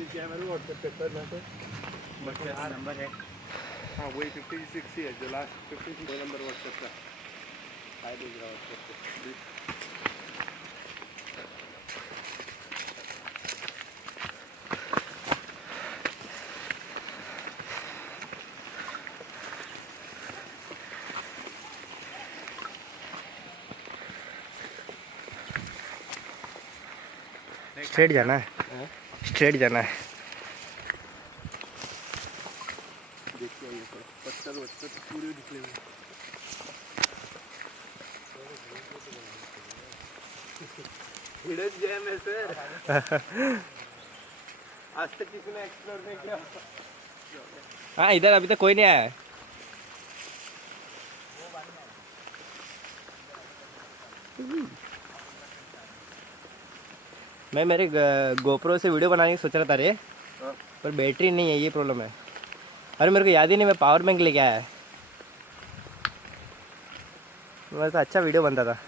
मैसेज किया मेरे को व्हाट्सएप पे सर मैसेज व्हाट्सएप नंबर है। हाँ वही 56 ही है जो लास्ट 56 नंबर व्हाट्सएप का हाय देख रहा व्हाट्सएप पे स्ट्रेट जाना है, स्ट्रेट जाना है। देखिए ये तो पत्थर वत्थर तो पूरे निकले हुए हिडन जैम है सर आज तक किसी ने एक्सप्लोर नहीं किया। हाँ इधर अभी तक कोई नहीं आया है। मैं मेरे गोप्रो से वीडियो बनाने की सोच रहा था रे, पर बैटरी नहीं है, ये प्रॉब्लम है। अरे मेरे को याद ही नहीं मैं पावर बैंक लेके आया है, वैसे अच्छा वीडियो बनता था।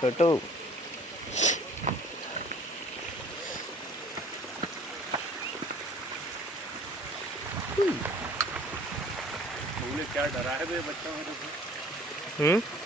छोटू क्या डरा है बे बच्चों को।